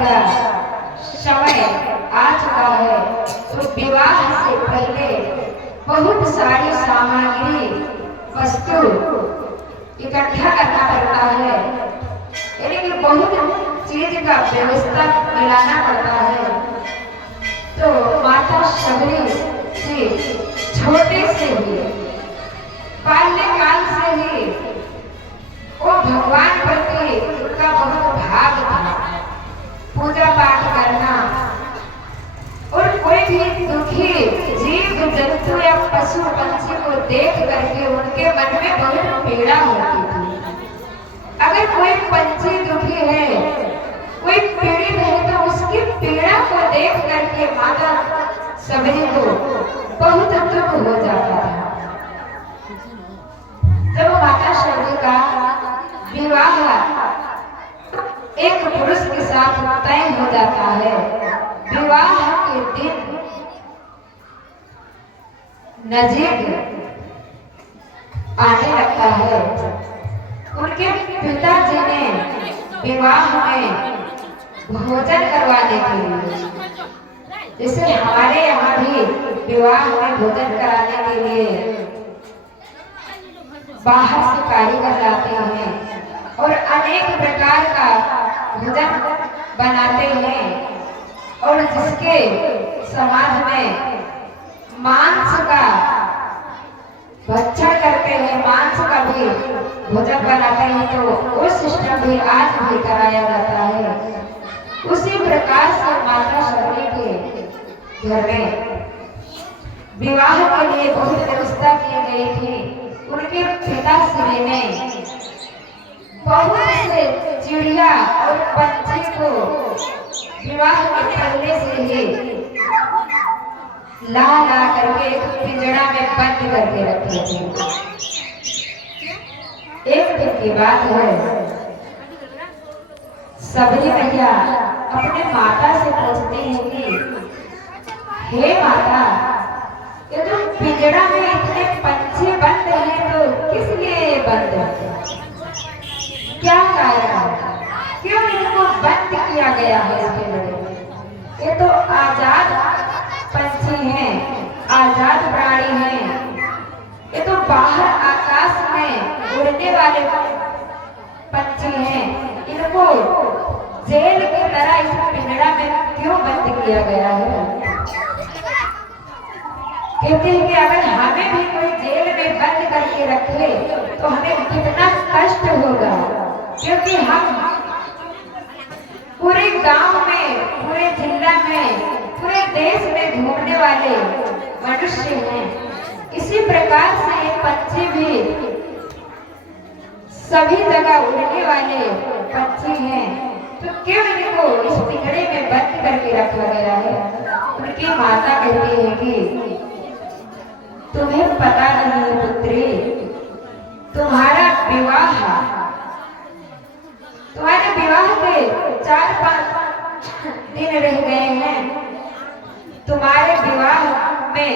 का समय आ चुका है, तो विवाह से पहले बहुत सारी सामग्री वस्तु इकट्ठा करना पड़ता है, यानी कि बहुत चीज का व्यवस्था मिलाना पड़ता है। तो माता शबरी जी छोटे से ही बाल्यकाल से ही वो भगवान प्रति उनका बहुत भाव था, पूजा पाठ करना, और कोई भी दुखी जीव जंतु या पशु पंछी को देख करके उनके मन में बहुत पीड़ा होती थी। अगर कोई पंछी दुखी है, कोई पीड़ित है, तो उसकी पीड़ा को देख करके माता शबरी को बहुत दुख हो जाता था। जब माता शबरी का विवाह एक पुरुष के साथ तय हो जाता है, विवाह के दिन नजीक आने लगता है, उनके पिताजी ने विवाह में भोजन करवाने के लिए, जैसे हमारे यहाँ भी विवाह में भोजन कराने के लिए बाहर से कारीगर लाते हैं और अनेक प्रकार का भोजन बनाते हैं, और जिसके समाज में मांस का भक्षण करते हैं, मांस का भी भोजन बनाते हैं, तो वो सिस्टम भी आज भी कराया जाता है। उसी प्रकार से माता शबरी के घर में विवाह के लिए बहुत व्यवस्था की गई थी। उनके पिताश्री ने बहुत से चिड़िया और पंछी को विवाह के पहले से ही ला करके एक पिंजड़ा में बंद करके रखे थे। एक दिन की बात है, शबरी मैया अपने माता से पूछती है कि हे माता, ये तो पिंजड़ा में इतने पंछी बंद हैं, तो किस लिए बंद है? क्या कारण है? क्यों इनको बंद किया गया है इस पिंजड़े में? ये तो आजाद पंछी हैं, आजाद प्राणी हैं, ये तो बाहर आकाश में उड़ने वाले पंछी हैं, इनको जेल की तरह इस पिंजड़ा में क्यों बंद किया गया है? कहते हैं कि अगर हमें भी कोई जेल में बंद करके रखे तो हमें कितना कष्ट होगा, क्योंकि हम पूरे गांव में, पूरे जिला में, पूरे देश में घूमने वाले मनुष्य हैं। इसी प्रकार से ये पंछी भी सभी जगह उड़ने वाले पंछी हैं, तो क्यों इनको इस पिंजड़े में बंद करके रखा गया है? उनकी माता कहती है कि तुम्हें पता नहीं है पुत्री, तुम्हारे विवाह के 4-5 दिन रह गए हैं। तुम्हारे विवाह में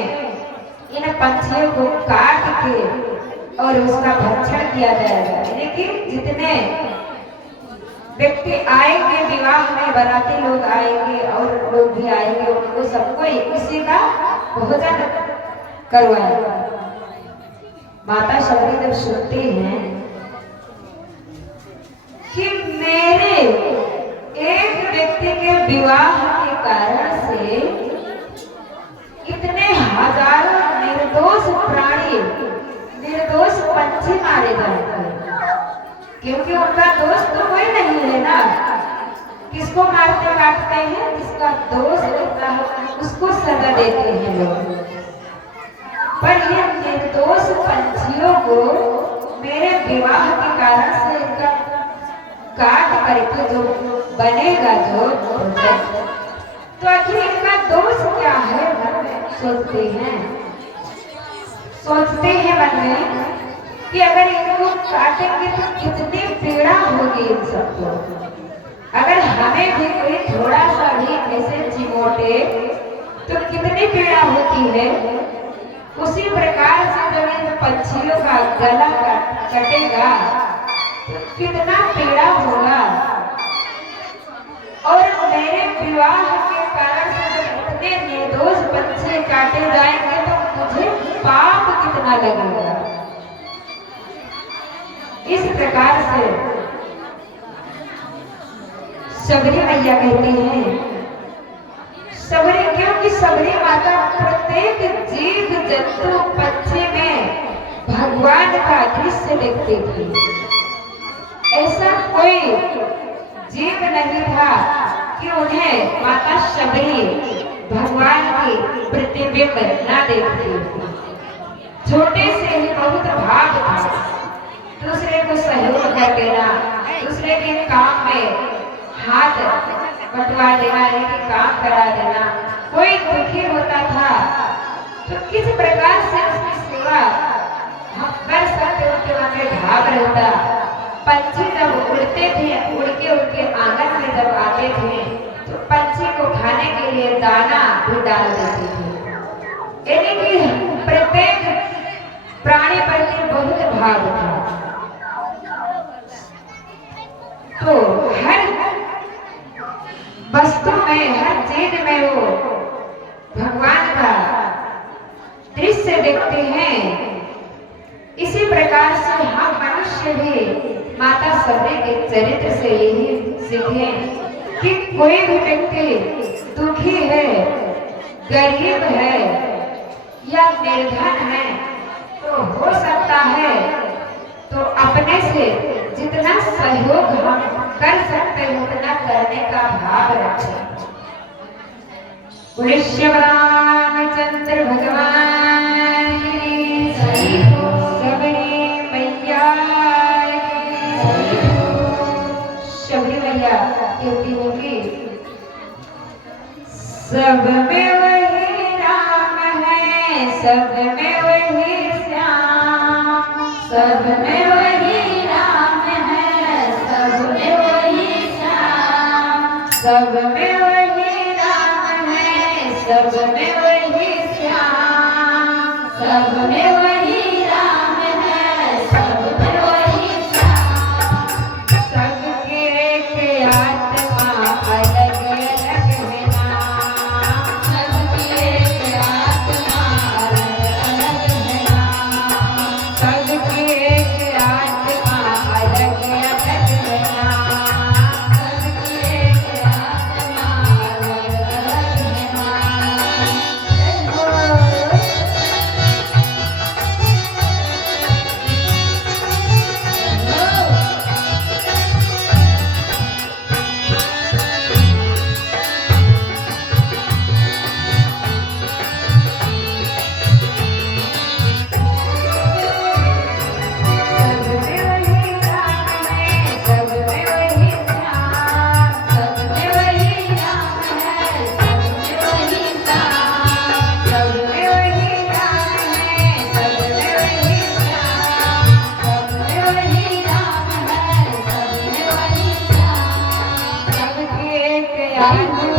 इन पंछियों को काट के और उसका भक्षण किया जाएगा, लेकिन जितने व्यक्ति आएंगे विवाह में, बाराती लोग आएंगे और लोग भी आएंगे, उनको सबको इसी का भोजन करवाएगा। माता शबरी जब सुनती हैं कि मेरे एक व्यक्ति के विवाह के कारण से इतने हजारों निर्दोष प्राणी, निर्दोष पंछी मारे जाते हैं, क्योंकि उनका दोष तो कोई नहीं है ना। किसको मारते काटते हैं? जिसका दोष होता है उसको सजा देते हैं लोग, पर ये निर्दोष पंछियों को मेरे विवाह के कारण से इनका काट करके जो बनेगा जो तो आखिर इनका दोष क्या है? सोचते हैं मन में कि अगर इनको काटेंगे तो कितनी पीड़ा होगी इन सबको। अगर हमें भी कोई थोड़ा सा भी ऐसे चिमोटे तो कितनी पीड़ा होती है। उसी प्रकार से जब इन पंछियों का गला कटेगा तो कितना पीड़ा होगा। और विवाह के कारण से जब इतने निर्दोष बच्चे काटे जाएंगे तो मुझे पाप कितना लगेगा। इस प्रकार से सबरी मैया कहती हैं, सबरी, क्योंकि सबरी माता प्रत्येक जीव जंतु पक्षी में भगवान का दृश्य देखती थी। ऐसा कोई जीव नहीं था कि उन्हें माता सबरी भगवान की प्रतिबिंब न देखती। छोटे से ही बहुत भाव था, दूसरे को सहयोग कर देना, दूसरे के काम में हाथ बटवा देना, लेकिन काम करा देना। कोई दुखी होता था तो किस प्रकार से उसकी सेवा हम कर सकते, उनके मन में भाव रहता। पंछी जब उड़ते थे, उड़ के आंगन में जब आते थे तो पंछी को खाने के लिए दाना भी डाल देते थे। यानी कि प्रत्येक प्राणी प्रति बहुत भाव था। तो हर वस्तु में, हर चीज में वो भगवान का दृश्य देखते हैं। इसी प्रकार से हम मनुष्य भी माता सबरी के चरित्र से यही सीखें कि कोई भी व्यक्ति दुखी है, गरीब है या निर्धन है तो हो सकता है तो अपने से जितना सहयोग हम कर सकते हैं उतना करने का भाव रखें। बोले श्री रामचंद्र भगवान की जय हो। सबरी मैया सबरी मैया कहती होगी, सब में वही राम है, सब में वही श्याम, सब में वही राम है, सब में वही श्याम, सब में वही राम है, सब में वही श्याम, सब में वही राम है, सब में वही श्याम। सबके एक आत्मा अलग अलग है नाम, सबके एक आत्मा अलग अलग है नाम, सबके एक आत्मा अलग अलग है नाम, सबके एक आत्मा अलग अलग है नाम। Thank you.